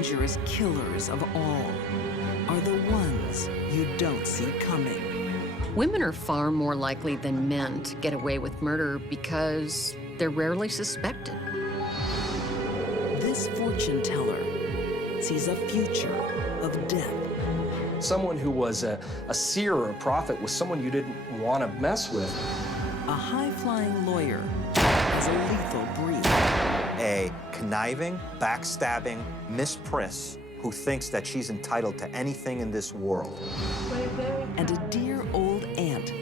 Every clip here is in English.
dangerous killers of all are the ones you don't see coming. Women are far more likely than men to get away with murder because they're rarely suspected. This fortune teller sees a future of death. Someone who was a seer or a prophet was someone you didn't want to mess with. A high-flying lawyer has a lethal brief. A conniving, backstabbing Miss Priss who thinks that she's entitled to anything in this world. And a dear old aunt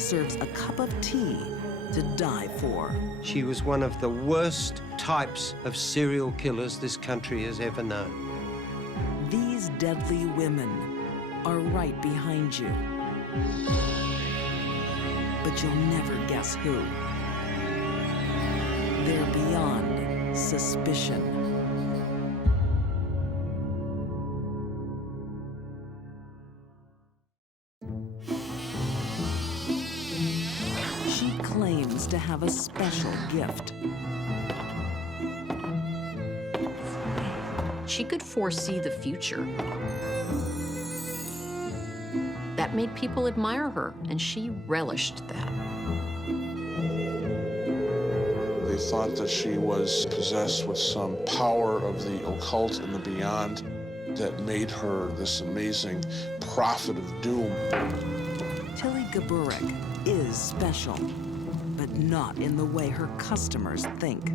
serves a cup of tea to die for. She was one of the worst types of serial killers this country has ever known. These deadly women are right behind you. But you'll never guess who. They're beyond suspicion. She claims to have a special gift. She could foresee the future. That made people admire her, and she relished that. They thought that she was possessed with some power of the occult and the beyond that made her this amazing prophet of doom. Tilly Gaborek is special, but not in the way her customers think.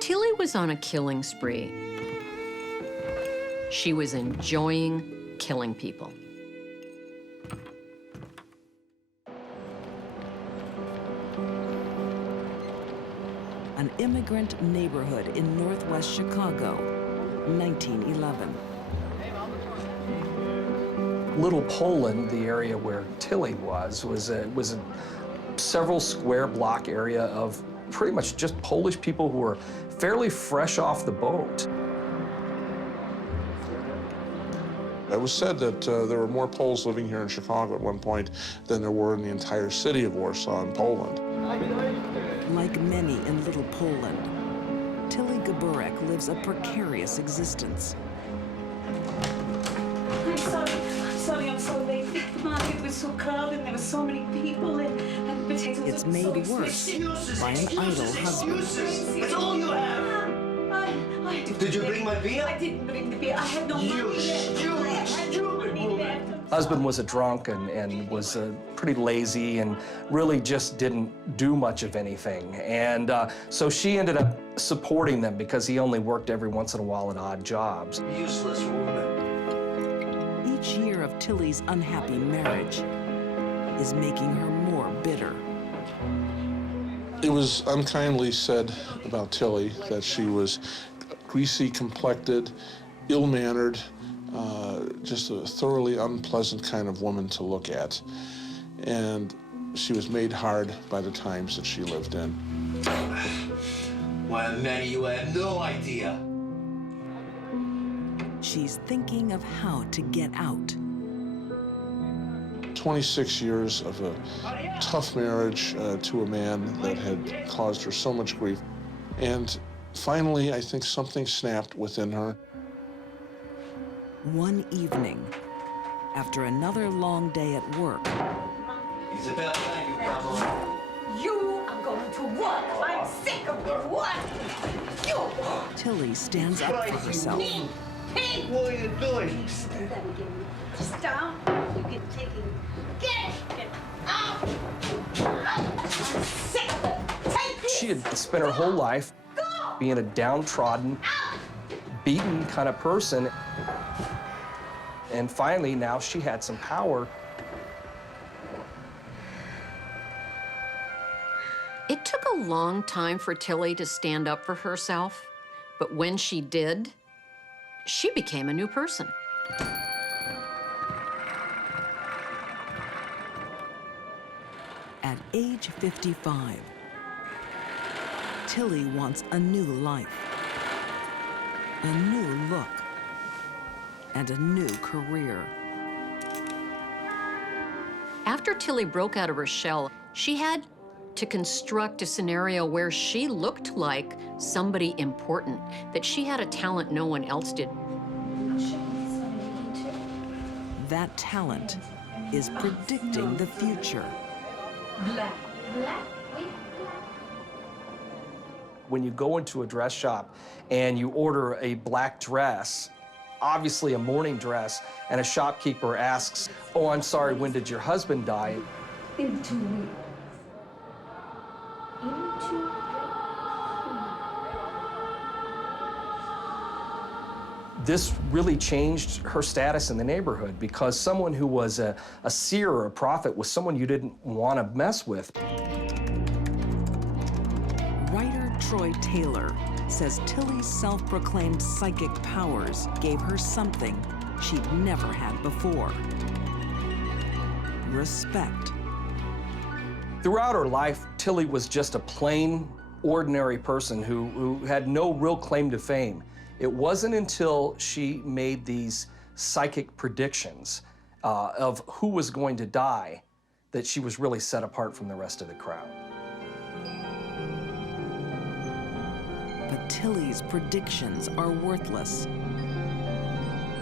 Tilly was on a killing spree. She was enjoying killing people. An immigrant neighborhood in Northwest Chicago, 1911. Little Poland, the area where Tilly was a several square block area of pretty much just Polish people who were fairly fresh off the boat. It was said that there were more Poles living here in Chicago at one point than there were in the entire city of Warsaw in Poland. Like many in Little Poland, Tilly Gaborek lives a precarious existence. I'm sorry, I'm so late. The market was so crowded and there were so many people and the potatoes It's were so made worse expensive. by an idle husband. That's all you have. Did you bring my beer? I didn't bring the beer. I had no money left. Husband was a drunk and was pretty lazy and really just didn't do much of anything. And so she ended up supporting them because he only worked every once in a while at odd jobs. Useless woman. Each year of Tilly's unhappy marriage is making her more bitter. It was unkindly said about Tilly that she was greasy complected, ill-mannered, just a thoroughly unpleasant kind of woman to look at. And she was made hard by the times that she lived in. Why, many you have no idea. She's thinking of how to get out. 26 years of a tough marriage to a man that had caused her so much grief. And finally, I think something snapped within her. One evening, after another long day at work, It's about time you come on. You are going to work. I'm sick of your work. You. Tilly stands up for herself. Pig. What are you doing? Sit down. You get taken. Get out. I'm sick of it. Take this. She had spent her whole life being a downtrodden, beaten kind of person. And finally, now she had some power. It took a long time for Tilly to stand up for herself, but when she did, she became a new person. At age 55, Tilly wants a new life, a new look, and a new career. After Tilly broke out of her shell, she had to construct a scenario where she looked like somebody important, that she had a talent no one else did. That talent is predicting the future. When you go into a dress shop and you order a black dress, obviously a morning dress, and a shopkeeper asks, "Oh, I'm sorry, when did your husband die?" In 2 weeks. This really changed her status in the neighborhood because someone who was a seer or a prophet was someone you didn't want to mess with. Writer Troy Taylor says Tilly's self-proclaimed psychic powers gave her something she'd never had before: respect. Throughout her life, Tilly was just a plain, ordinary person who had no real claim to fame. It wasn't until she made these psychic predictions of who was going to die that she was really set apart from the rest of the crowd. But Tilly's predictions are worthless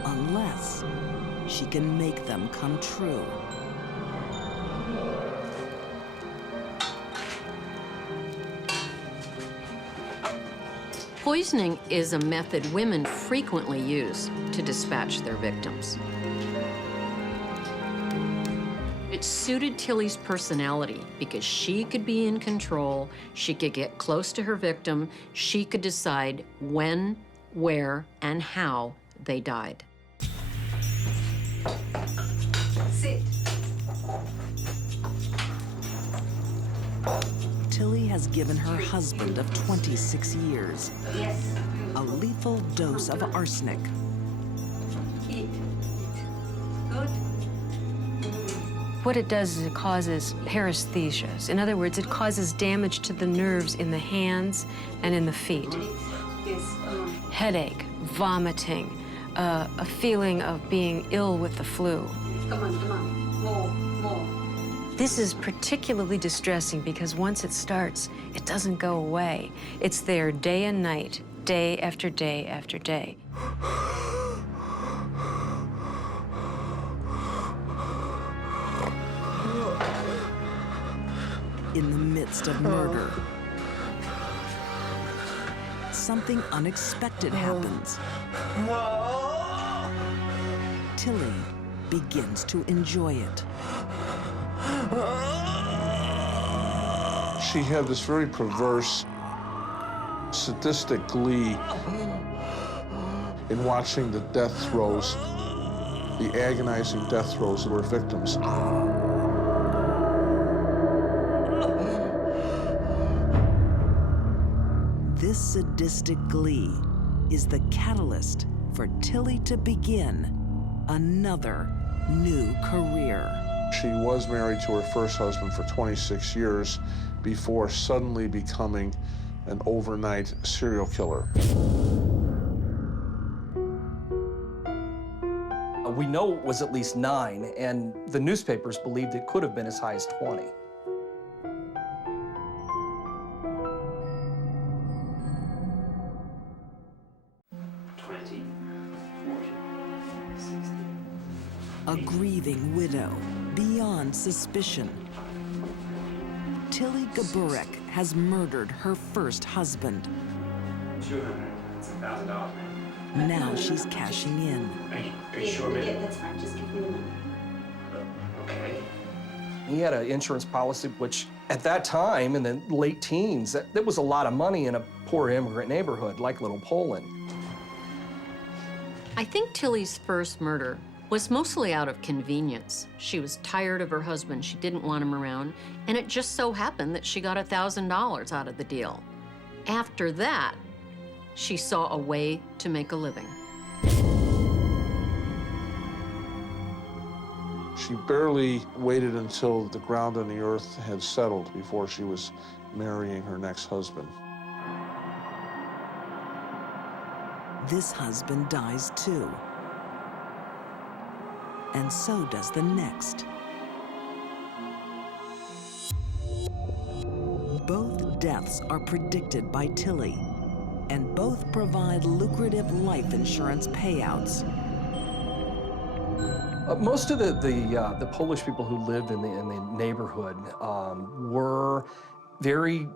unless she can make them come true. Poisoning is a method women frequently use to dispatch their victims. It suited Tilly's personality because she could be in control, she could get close to her victim, she could decide when, where, and how they died. Sit. Tilly has given her husband of 26 years Yes. a lethal dose of arsenic. Eat. Good. What it does is it causes paresthesias. In other words, it causes damage to the nerves in the hands and in the feet. Yes. Headache, vomiting, a feeling of being ill with the flu. Come on. More. This is particularly distressing because once it starts, it doesn't go away. It's there day and night, day after day after day. In the midst of murder, something unexpected happens. Tilly begins to enjoy it. She had this very perverse, sadistic glee in watching the death throes, the agonizing death throes of her victims. This sadistic glee is the catalyst for Tilly to begin another new career. She was married to her first husband for 26 years before suddenly becoming an overnight serial killer. We know it was at least 9, and the newspapers believed it could have been as high as 20. A grieving widow beyond suspicion. Tilly Gabor has murdered her first husband. Now she's cashing in. Are you sure, man? Yeah, that's fine. Just give me the money. Okay. He had an insurance policy, which at that time, in the late teens, that was a lot of money in a poor immigrant neighborhood like Little Poland. I think Tilly's first murder was mostly out of convenience. She was tired of her husband, she didn't want him around, and it just so happened that she got $1,000 out of the deal. After that, she saw a way to make a living. She barely waited until the ground on the earth had settled before she was marrying her next husband. This husband dies too. And so does the next. Both deaths are predicted by Tilly, and both provide lucrative life insurance payouts. Most of the Polish people who lived in the neighborhood were very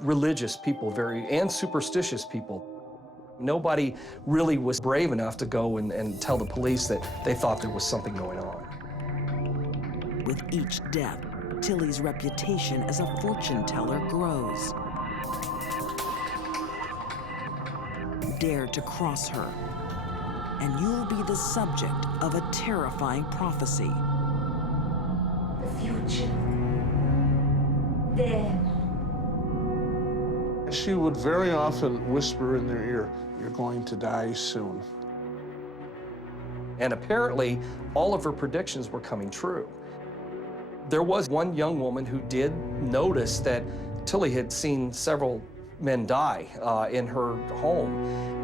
religious people, and superstitious people. Nobody really was brave enough to go and tell the police that they thought there was something going on. With each death, Tilly's reputation as a fortune teller grows. Dare to cross her, and you'll be the subject of a terrifying prophecy. The future. There. She would very often whisper in their ear, "You're going to die soon." And apparently, all of her predictions were coming true. There was one young woman who did notice that Tilly had seen several men die in her home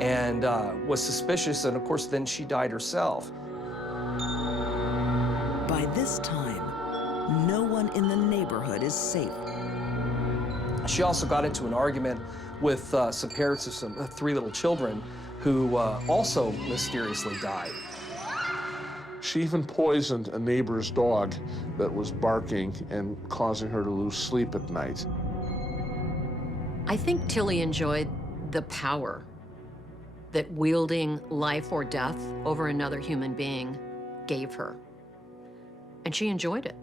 and was suspicious, and of course, then she died herself. By this time, no one in the neighborhood is safe. She also got into an argument with some parents of some 3 little children who also mysteriously died. She even poisoned a neighbor's dog that was barking and causing her to lose sleep at night. I think Tilly enjoyed the power that wielding life or death over another human being gave her. And she enjoyed it.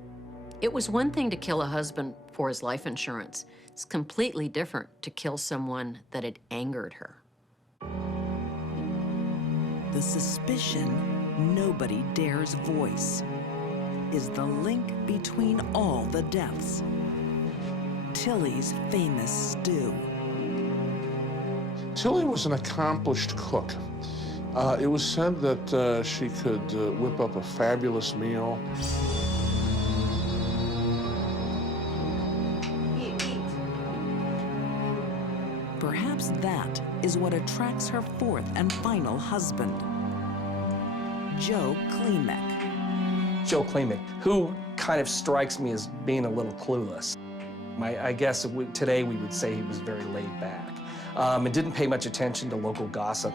It was one thing to kill a husband for his life insurance. It's completely different to kill someone that had angered her. The suspicion nobody dares voice is the link between all the deaths. Tilly's famous stew. Tilly was an accomplished cook. It was said that she could whip up a fabulous meal. Perhaps that is what attracts her fourth and final husband, Joe Klimek. Joe Klimek, who kind of strikes me as being a little clueless. I guess today we would say he was very laid back and didn't pay much attention to local gossip.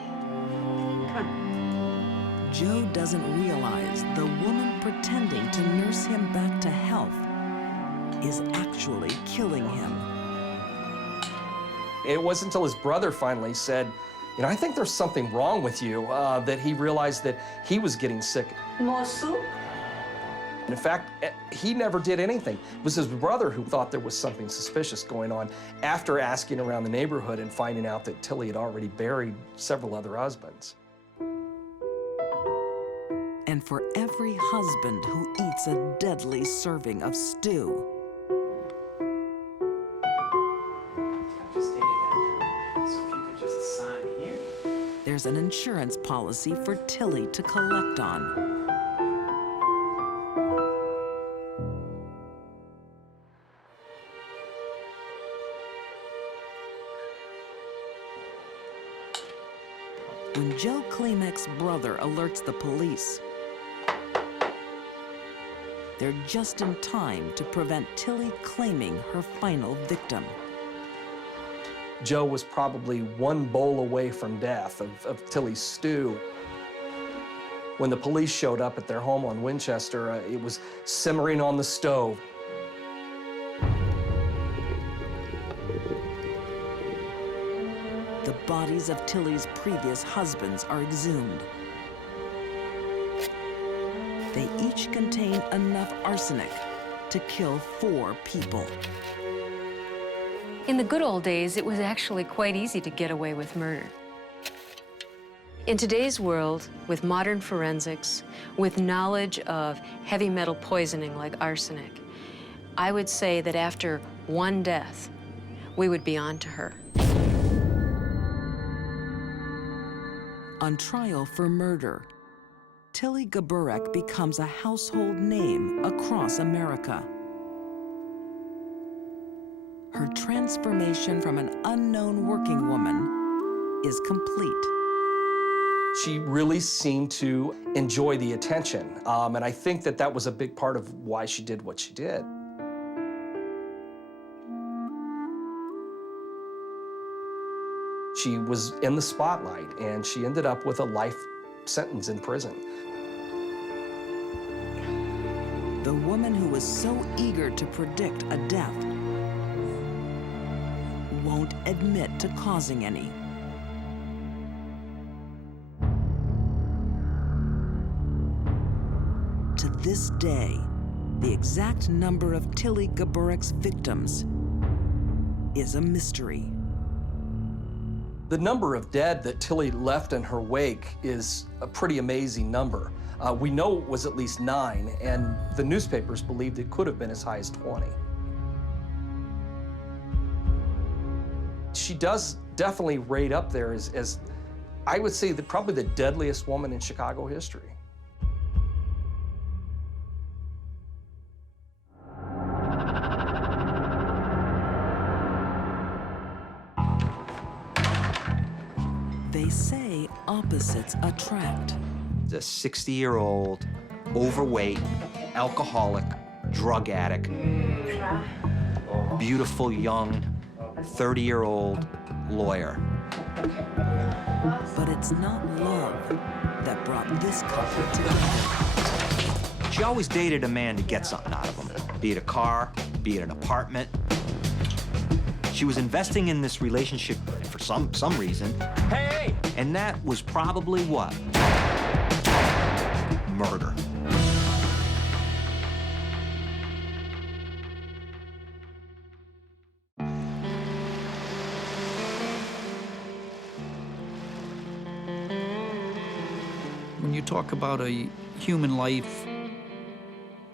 Joe doesn't realize the woman pretending to nurse him back to health is actually killing him. It wasn't until his brother finally said, "You know, I think there's something wrong with you," that he realized that he was getting sick. More soup? In fact, he never did anything. It was his brother who thought there was something suspicious going on after asking around the neighborhood and finding out that Tilly had already buried several other husbands. And for every husband who eats a deadly serving of stew, there's an insurance policy for Tilly to collect on. When Joe Klimek's brother alerts the police, they're just in time to prevent Tilly claiming her final victim. Joe was probably one bowl away from death of Tilly's stew. When the police showed up at their home on Winchester, it was simmering on the stove. The bodies of Tilly's previous husbands are exhumed. They each contain enough arsenic to kill 4 people. In the good old days, it was actually quite easy to get away with murder. In today's world, with modern forensics, with knowledge of heavy metal poisoning like arsenic, I would say that after one death, we would be on to her. On trial for murder, Tilly Gaborek becomes a household name across America. Her transformation from an unknown working woman is complete. She really seemed to enjoy the attention, and I think that that was a big part of why she did what she did. She was in the spotlight, and she ended up with a life sentence in prison. The woman who was so eager to predict a death won't admit to causing any. To this day, the exact number of Tilly Gaborik's victims is a mystery. The number of dead that Tilly left in her wake is a pretty amazing number. We know it was at least 9, and the newspapers believed it could have been as high as 20. She does definitely rate up there as I would say, probably the deadliest woman in Chicago history. They say opposites attract. A 60-year-old, overweight, alcoholic, drug addict, beautiful, young, 30-year-old lawyer. But it's not love that brought this couple together. She always dated a man to get something out of him, be it a car, be it an apartment. She was investing in this relationship for some reason. Hey! And that was probably what? Murder. When you talk about a human life,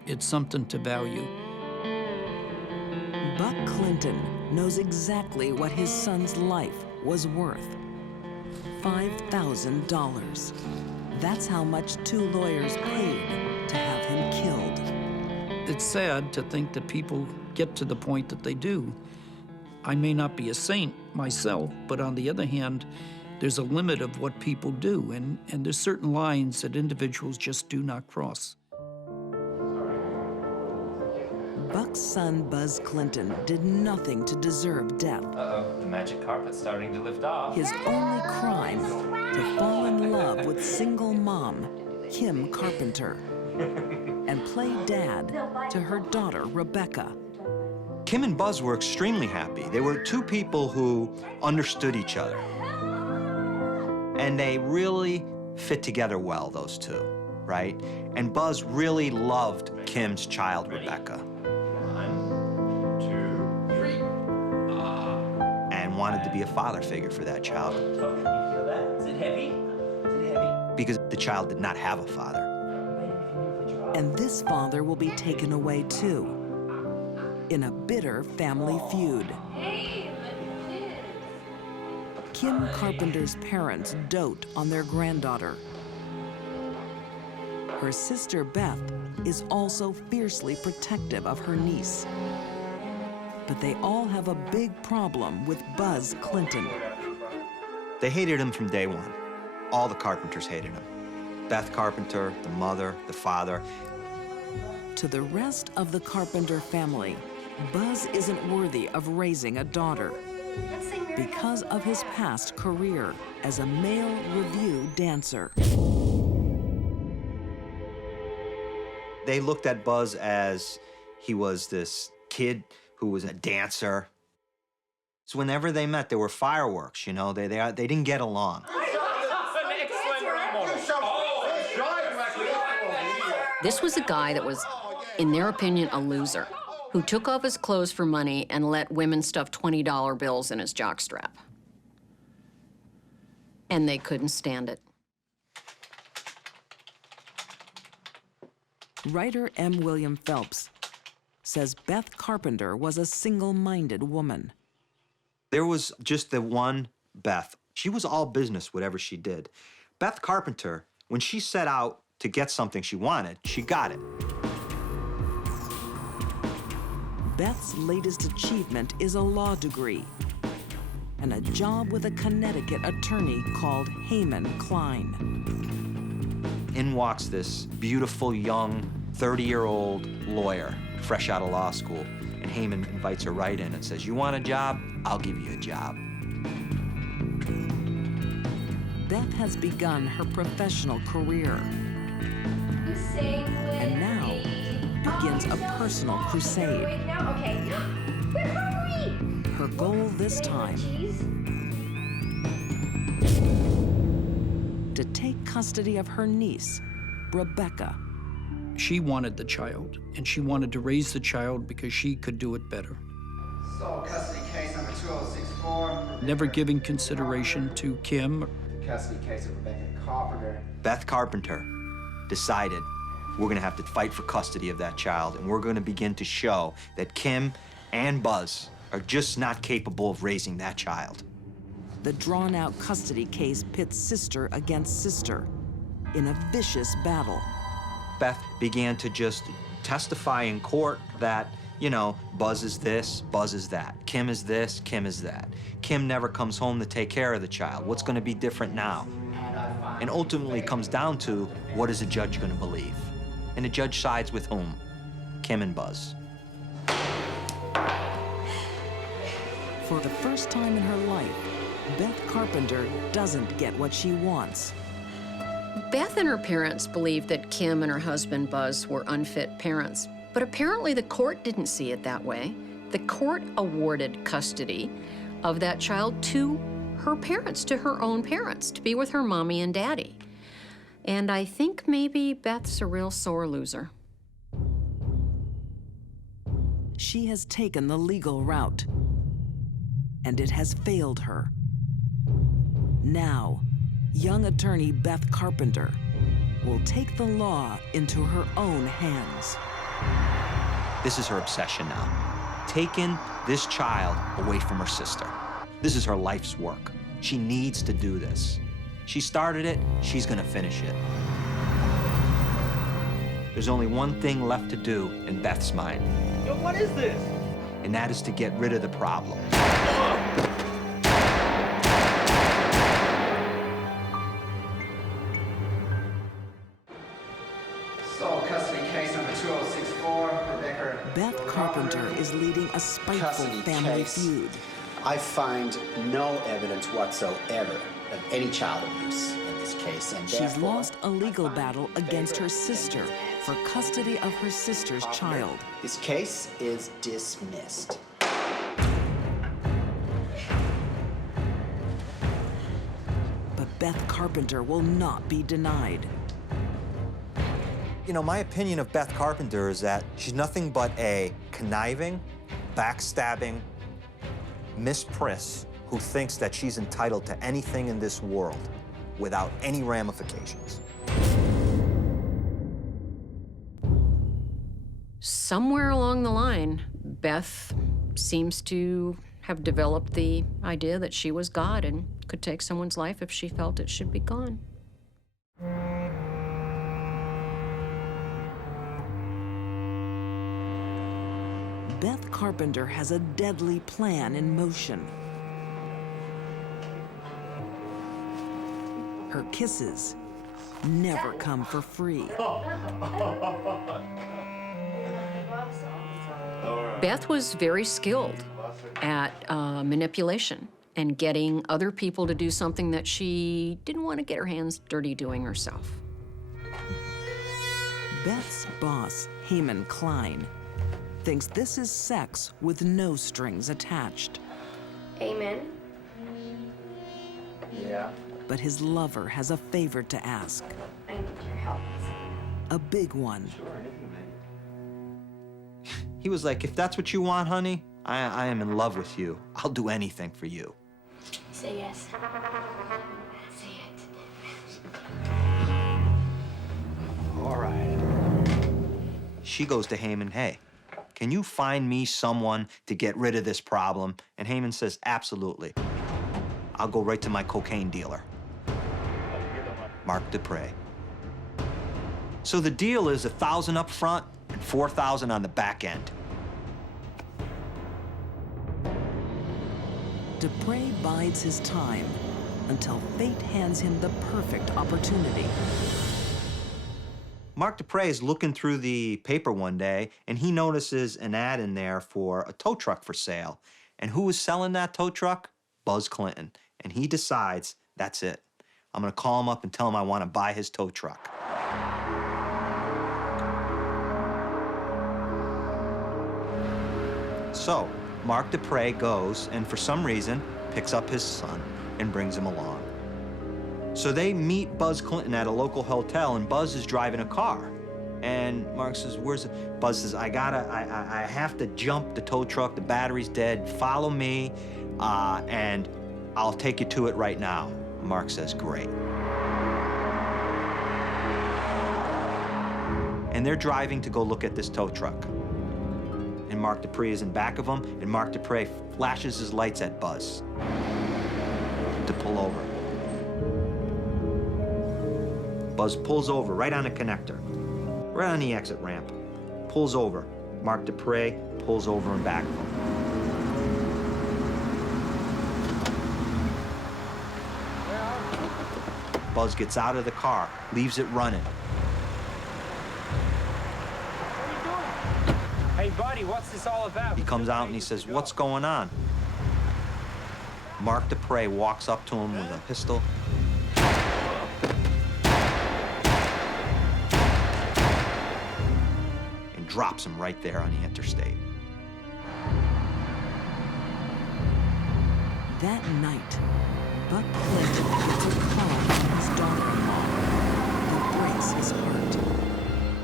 it's something to value. Buck Clinton knows exactly what his son's life was worth. $5,000. That's how much 2 lawyers paid to have him killed. It's sad to think that people get to the point that they do. I may not be a saint myself, but on the other hand, there's a limit of what people do, and there's certain lines that individuals just do not cross. Buck's son, Buzz Clinton, did nothing to deserve death. Uh-oh, the magic carpet's starting to lift off. His only crime, to fall in love with single mom, Kim Carpenter, and play dad to her daughter, Rebecca. Kim and Buzz were extremely happy. They were 2 people who understood each other. And they really fit together well, those 2, right? And Buzz really loved Kim's child, Rebecca. 1, 2, 3. And wanted to be a father figure for that child. You feel that? Is it heavy? Is it heavy? Because the child did not have a father. And this father will be taken away too, in a bitter family feud. Kim Carpenter's parents dote on their granddaughter. Her sister Beth is also fiercely protective of her niece. But they all have a big problem with Buzz Clinton. They hated him from day one. All the Carpenters hated him. Beth Carpenter, the mother, the father. To the rest of the Carpenter family, Buzz isn't worthy of raising a daughter because of his past career as a male revue dancer. They looked at Buzz as he was this kid who was a dancer. So whenever they met, there were fireworks, you know, they didn't get along. This was a guy that was, in their opinion, a loser, who took off his clothes for money and let women stuff $20 bills in his jockstrap. And they couldn't stand it. Writer M. William Phelps says Beth Carpenter was a single-minded woman. There was just the one Beth. She was all business, whatever she did. Beth Carpenter, when she set out to get something she wanted, she got it. Beth's latest achievement is a law degree and a job with a Connecticut attorney called Heyman Klein. In walks this beautiful, young, 30-year-old lawyer, fresh out of law school. And Heyman invites her right in and says, "You want a job? I'll give you a job." Beth has begun her professional career. And now begins a personal crusade. Her goal this time, to take custody of her niece, Rebecca. She wanted the child, and she wanted to raise the child because she could do it better. Sole custody case number 2064. Never giving consideration to Kim. Custody case of Rebecca Carpenter. Beth Carpenter decided we're gonna have to fight for custody of that child, and we're gonna begin to show that Kim and Buzz are just not capable of raising that child. The drawn-out custody case pits sister against sister in a vicious battle. Beth began to just testify in court that, you know, Buzz is this, Buzz is that. Kim is this, Kim is that. Kim never comes home to take care of the child. What's gonna be different now? And ultimately comes down to, what is the judge gonna believe? And the judge sides with whom? Kim and Buzz. For the first time in her life, Beth Carpenter doesn't get what she wants. Beth and her parents believed that Kim and her husband, Buzz, were unfit parents. But apparently the court didn't see it that way. The court awarded custody of that child to her parents, to her own parents, to be with her mommy and daddy. And I think maybe Beth's a real sore loser. She has taken the legal route, and it has failed her. Now, young attorney Beth Carpenter will take the law into her own hands. This is her obsession now. Taking this child away from her sister. This is her life's work. She needs to do this. She started it, she's gonna finish it. There's only one thing left to do in Beth's mind. Yo, what is this? And that is to get rid of the problem. Sole custody case number 2064. Rebecca. Beth Carpenter is leading a spiteful Custody family case. feud. I find no evidence whatsoever of any child abuse in this case, and She's therefore, lost a legal I find battle in against favor her of sister defendant for custody of her sister's Carpenter. child. This case is dismissed. But Beth Carpenter will not be denied. You know, my opinion of Beth Carpenter is that she's nothing but a conniving, backstabbing Miss Priss who thinks that she's entitled to anything in this world without any ramifications. Somewhere along the line, Beth seems to have developed the idea that she was God and could take someone's life if she felt it should be gone. Beth Carpenter has a deadly plan in motion. Her kisses never come for free. Beth was very skilled at manipulation and getting other people to do something that she didn't want to get her hands dirty doing herself. Beth's boss, Heman Klein, thinks this is sex with no strings attached. Amen. Yeah. But his lover has a favor to ask. I need your help. A big one. He was like, if that's what you want, honey, I am in love with you. I'll do anything for you. Say yes. Say it. All right. She goes to Heyman, hey, can you find me someone to get rid of this problem? And Heyman says, absolutely. I'll go right to my cocaine dealer, Mark Dupre. So the deal is $1,000 up front and $4,000 on the back end. Dupre bides his time until fate hands him the perfect opportunity. Mark Dupre is looking through the paper one day, and he notices an ad in there for a tow truck for sale. And who was selling that tow truck? Buzz Clinton. And he decides, that's it. I'm gonna call him up and tell him I want to buy his tow truck. So, Mark Dupre goes and for some reason picks up his son and brings him along. So they meet Buzz Clinton at a local hotel, and Buzz is driving a car. And Mark says, where's it? Buzz says, I have to jump the tow truck, the battery's dead, follow me, and I'll take you to it right now. Mark says, great. And they're driving to go look at this tow truck. And Mark Dupre is in back of them, and Mark Dupre flashes his lights at Buzz to pull over. Buzz pulls over right on the connector, right on the exit ramp, pulls over. Mark Dupre pulls over in back of him. Buzz gets out of the car, leaves it running. Hey, buddy, what's this all about? He comes out and he says, what's going on? Mark Dupre walks up to him with a pistol. And drops him right there on the interstate. That night, Buck Clinton gets a call from his daughter-in-law that breaks his heart.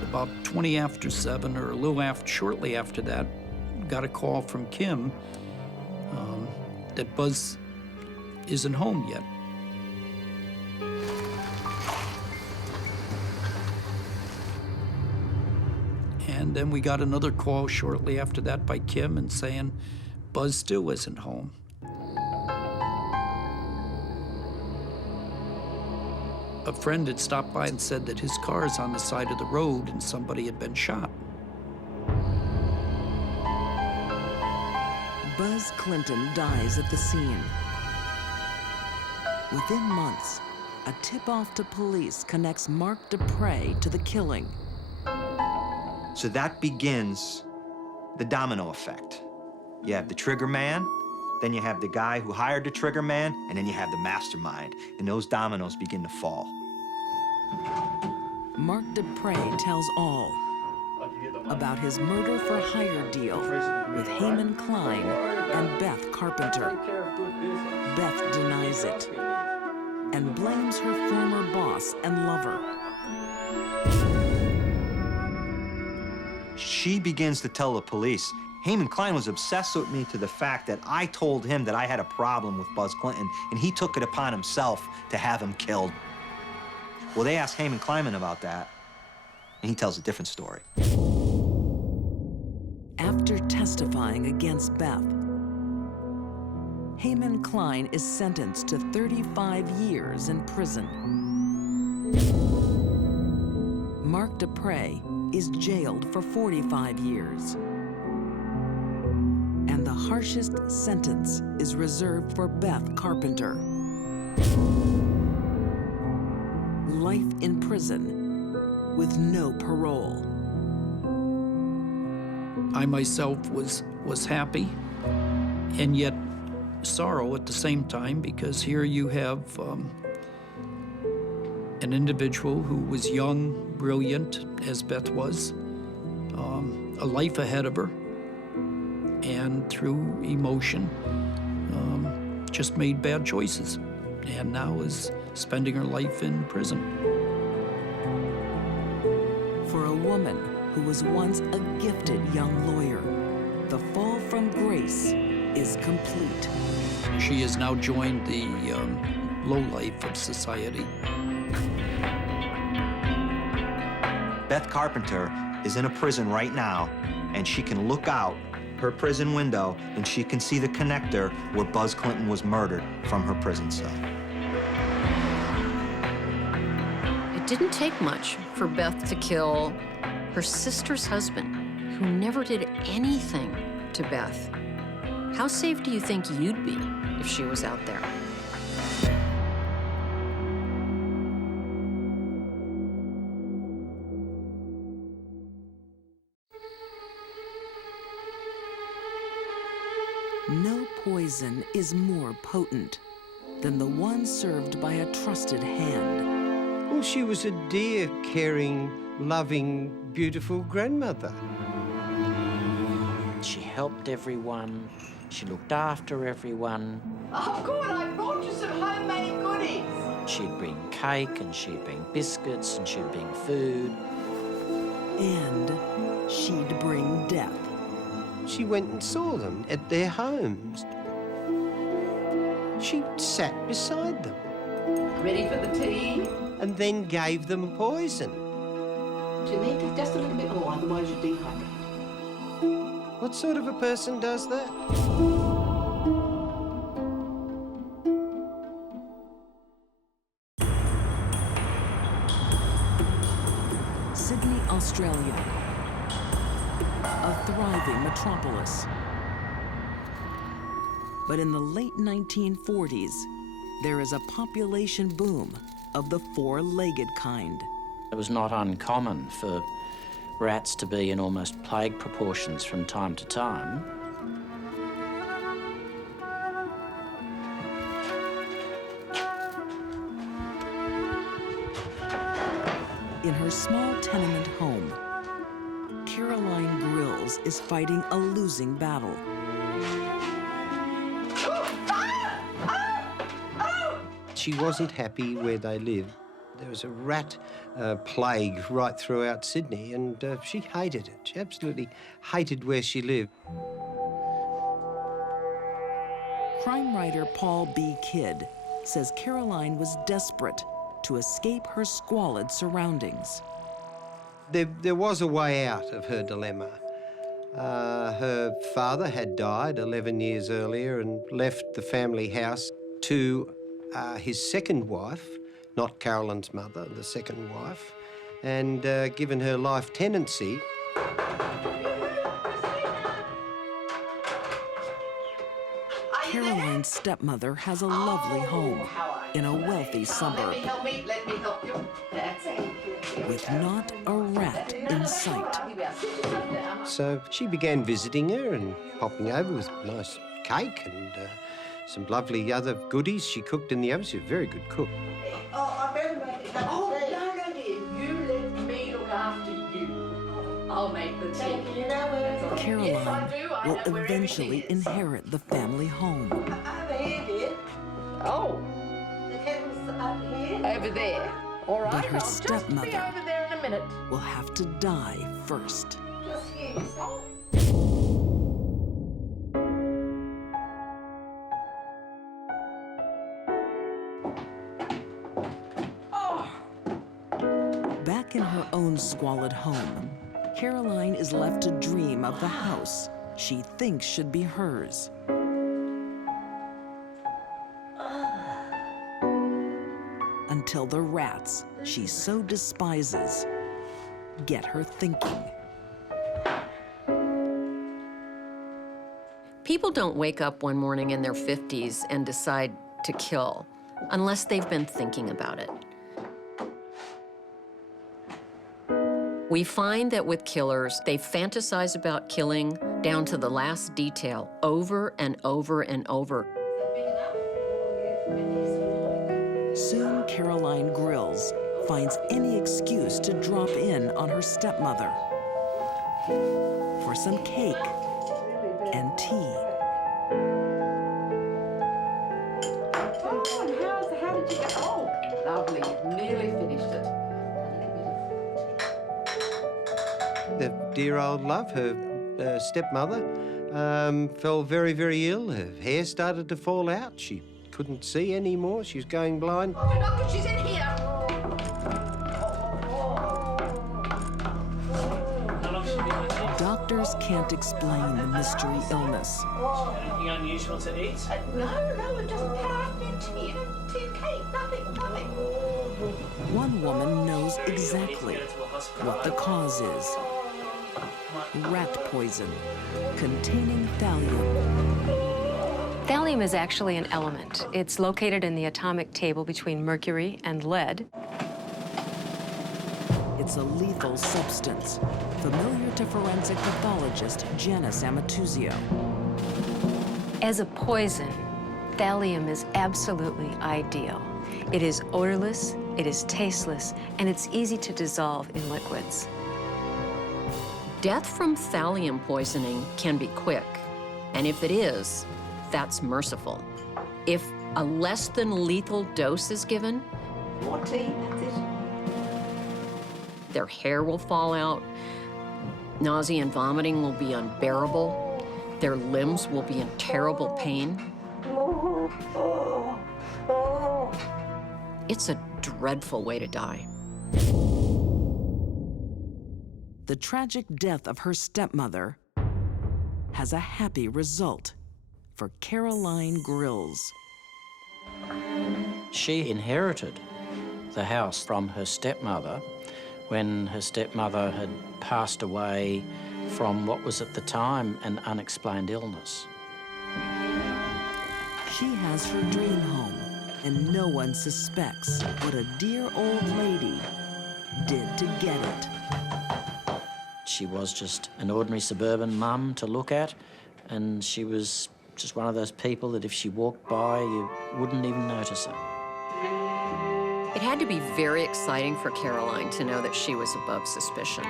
About 20 after 7, or a little after, shortly after that, got a call from Kim that Buzz isn't home yet. And then we got another call shortly after that by Kim and saying Buzz still isn't home. A friend had stopped by and said that his car is on the side of the road and somebody had been shot. Buzz Clinton dies at the scene. Within months, a tip-off to police connects Mark Dupre to the killing. So that begins the domino effect. You have the trigger man, then you have the guy who hired the trigger man, and then you have the mastermind, and those dominoes begin to fall. Mark Dupre tells all about his murder-for-hire deal with Heyman Klein and Beth Carpenter. Beth denies it and blames her former boss and lover. She begins to tell the police, Heyman Klein was obsessed with me to the fact that I told him that I had a problem with Buzz Clinton, and he took it upon himself to have him killed. Well, they asked Heyman Kleinman about that, and he tells a different story. After testifying against Beth, Heyman Klein is sentenced to 35 years in prison. Mark Dupre is jailed for 45 years. And the harshest sentence is reserved for Beth Carpenter. Life in prison with no parole. I myself was happy and yet sorrow at the same time, because here you have an individual who was young, brilliant, as Beth was, a life ahead of her, and through emotion, just made bad choices, and now is spending her life in prison. For a woman who was once a gifted young lawyer, the fall from grace is complete. She has now joined the lowlife of society. Beth Carpenter is in a prison right now, and she can look out her prison window and she can see the connector where Buzz Clinton was murdered from her prison cell. It didn't take much for Beth to kill her sister's husband, who never did anything to Beth. How safe do you think you'd be if she was out there? No poison is more potent than the one served by a trusted hand. Well, she was a dear, caring, loving, beautiful grandmother. She helped everyone. She looked after everyone. Oh, good, I brought you some homemade goodies. She'd bring cake, and she'd bring biscuits, and she'd bring food. And she'd bring death. She went and saw them at their homes. She sat beside them. Ready for the tea? And then gave them poison. Jimmy, just a little bit more, otherwise you'll dehydrate. What sort of a person does that? Sydney, Australia, a thriving metropolis. But in the late 1940s, there is a population boom of the four-legged kind. It was not uncommon for rats to be in almost plague proportions from time to time. In her small tenement home, Caroline Grills is fighting a losing battle. She wasn't happy where they lived. There was a rat plague right throughout Sydney, and she hated it. She absolutely hated where she lived. Crime writer Paul B. Kidd says Caroline was desperate to escape her squalid surroundings. There was a way out of her dilemma. Her father had died 11 years earlier and left the family house to his second wife, not Caroline's mother, the second wife, and given her life tenancy. Caroline's stepmother has a lovely home in a wealthy suburb Let me help you. That's it. with not a rat in sight. So she began visiting her and popping over with nice cake and some lovely other goodies she cooked in the oven. She was a very good cook. Oh, no, dear. You let me look after you. I'll make the tea. Caroline will eventually inherit the family home. Oh. The kettle's up here. Over there. All right. But her I'll just be stepmother over there in a minute. will have to die first. Just here. Oh. Back in her own squalid home, Caroline is left to dream of the house she thinks should be hers. Until the rats she so despises get her thinking. People don't wake up one morning in their 50s and decide to kill unless they've been thinking about it. We find that with killers, they fantasize about killing down to the last detail over and over and over. Soon, Caroline Grills finds any excuse to drop in on her stepmother for some cake and tea. Oh, and how did you get? Oh, lovely. You've nearly finished it. The dear old love, her stepmother, fell very, very ill. Her hair started to fall out. She couldn't see anymore. She was going blind. Oh, doctor, she's in here. Doctors can't explain the mystery illness. Anything unusual to eat? No, it doesn't have any tea and cake, nothing. One woman knows exactly what the cause is. Rat poison containing thallium. Thallium is actually an element. It's located in the atomic table between mercury and lead. It's a lethal substance, familiar to forensic pathologist Janice Amatuzio. As a poison, thallium is absolutely ideal. It is odorless, it is tasteless, and it's easy to dissolve in liquids. Death from thallium poisoning can be quick, and if it is, that's merciful. If a less than lethal dose is given, More tea, that's it. their hair will fall out, nausea and vomiting will be unbearable, their limbs will be in terrible pain. It's a dreadful way to die. The tragic death of her stepmother has a happy result for Caroline Grills. She inherited the house from her stepmother when her stepmother had passed away from what was at the time an unexplained illness. She has her dream home, and no one suspects what a dear old lady did to get it. She was just an ordinary suburban mum to look at, and she was just one of those people that if she walked by, you wouldn't even notice her. It had to be very exciting for Caroline to know that she was above suspicion.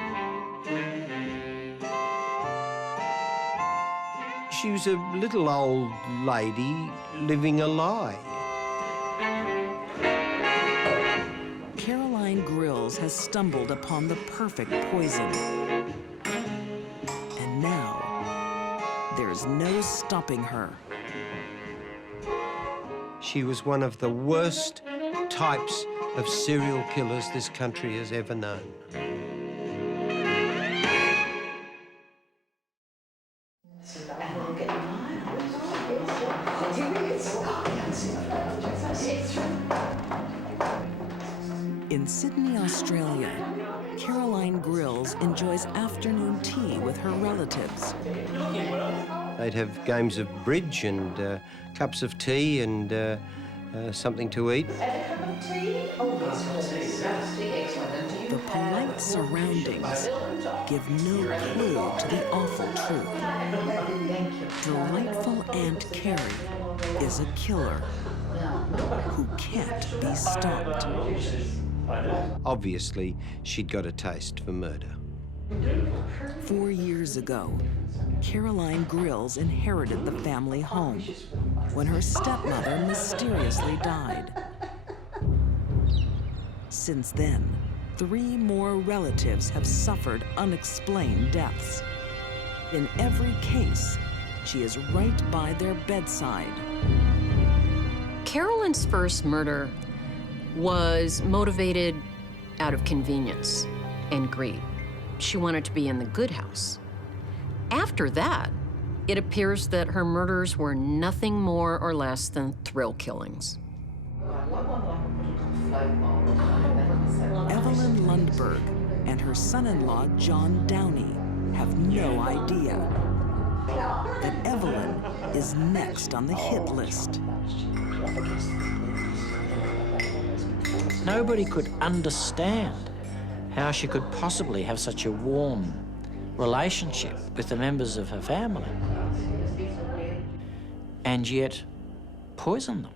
She was a little old lady living a lie. Caroline Grills has stumbled upon the perfect poison. And now, there's no stopping her. She was one of the worst types of serial killers this country has ever known. In Sydney, Australia, Caroline Grills enjoys afternoon tea with her relatives. They'd have games of bridge and cups of tea and something to eat. The polite surroundings give no clue to the awful truth. Delightful Aunt Carrie is a killer who can't be stopped. Obviously, she'd got a taste for murder. 4 years ago, Caroline Grills inherited the family home when her stepmother mysteriously died. Since then, 3 more relatives have suffered unexplained deaths. In every case, she is right by their bedside. Carolyn's first murder was motivated out of convenience and greed. She wanted to be in the good house. After that, it appears that her murders were nothing more or less than thrill killings. Evelyn Lundberg and her son-in-law, John Downey, have no idea that Evelyn is next on the hit list. Nobody could understand how she could possibly have such a warm relationship with the members of her family and yet poison them.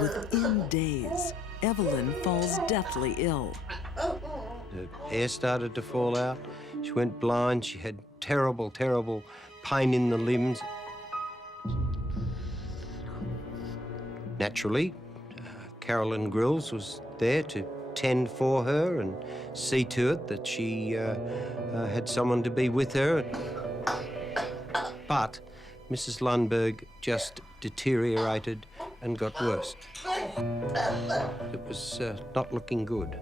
Within days, Evelyn falls deathly ill. Her hair started to fall out. She went blind. She had terrible, terrible pain in the limbs. Naturally, Caroline Grills was there to tend for her and see to it that she had someone to be with her. But Mrs. Lundberg just deteriorated and got worse. It was not looking good.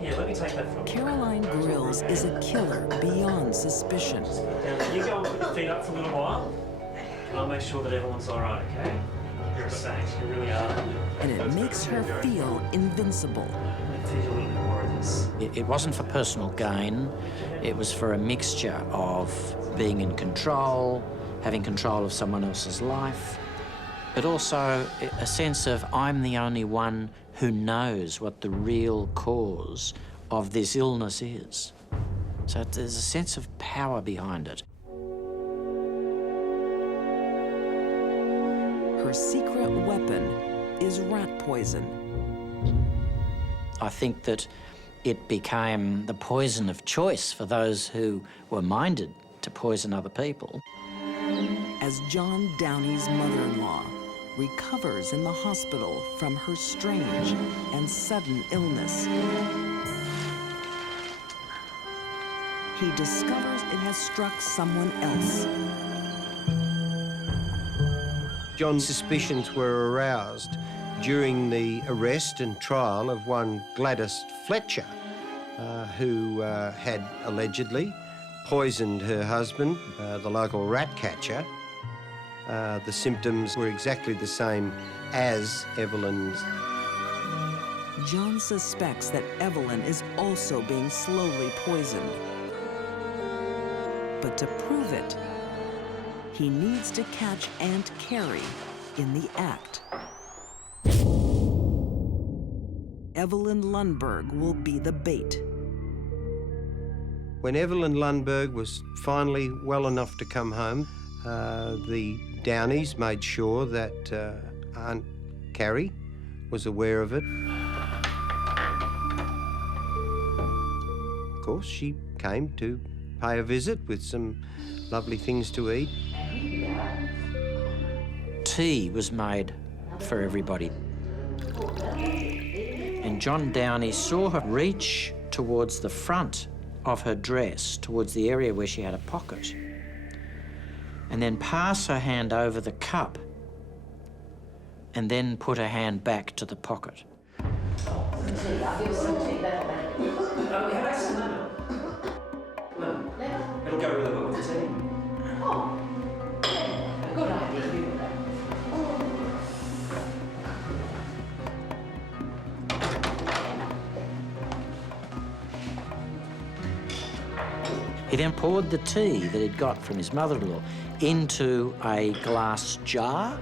Yeah, let me take that from you. Caroline Grills is a killer beyond suspicion. Now, you go and put your feet up for a little while, and I'll make sure that everyone's all right, okay? You're a saint, you really are. And it makes her feel invincible. Let's teach you a little bit more of this. It wasn't for personal gain. It was for a mixture of being in control, having control of someone else's life, but also a sense of I'm the only one who knows what the real cause of this illness is. So there's a sense of power behind it. her secret weapon is rat poison. I think that it became the poison of choice for those who were minded to poison other people. As John Downey's mother-in-law recovers in the hospital from her strange and sudden illness, he discovers it has struck someone else. John's suspicions were aroused during the arrest and trial of one Gladys Fletcher, who had allegedly poisoned her husband, the local rat catcher. The symptoms were exactly the same as Evelyn's. John suspects that Evelyn is also being slowly poisoned. But to prove it, he needs to catch Aunt Carrie in the act. Evelyn Lundberg will be the bait. When Evelyn Lundberg was finally well enough to come home, the Downeys made sure that Aunt Carrie was aware of it. Of course, she came to pay a visit with some lovely things to eat. Tea was made for everybody. And John Downey saw her reach towards the front of her dress, towards the area where she had a pocket, and then pass her hand over the cup, and then put her hand back to the pocket. It'll go really well with the tea. Good idea. He then poured the tea that he'd got from his mother-in-law into a glass jar.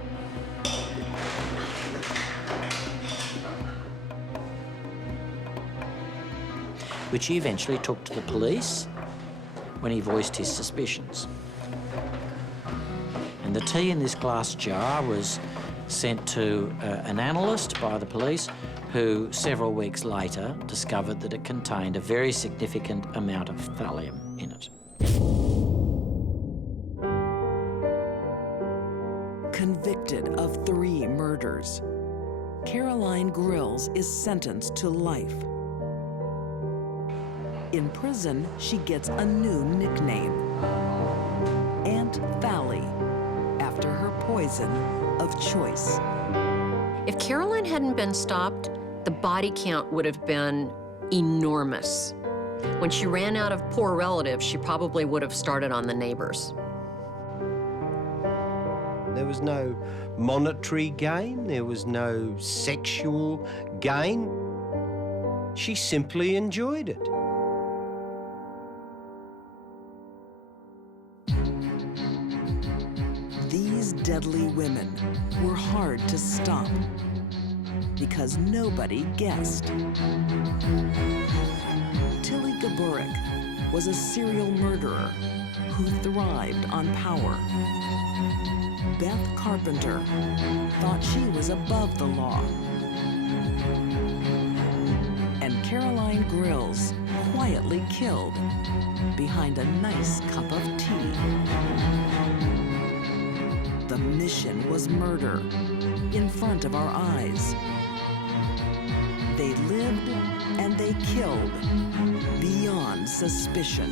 Which he eventually took to the police when he voiced his suspicions. And the tea in this glass jar was sent to an analyst by the police, who several weeks later discovered that it contained a very significant amount of thallium in it. Convicted of 3 murders, Caroline Grills is sentenced to life. In prison, she gets a new nickname, Aunt Thally, after her poison of choice. If Caroline hadn't been stopped, the body count would have been enormous. When she ran out of poor relatives, she probably would have started on the neighbors. There was no monetary gain, there was no sexual gain. She simply enjoyed it. These deadly women were hard to stop because nobody guessed. Tilly Gabor was a serial murderer who thrived on power. Beth Carpenter thought she was above the law. And Caroline Grills quietly killed behind a nice cup of tea. The mission was murder in front of our eyes. They lived and they killed beyond suspicion.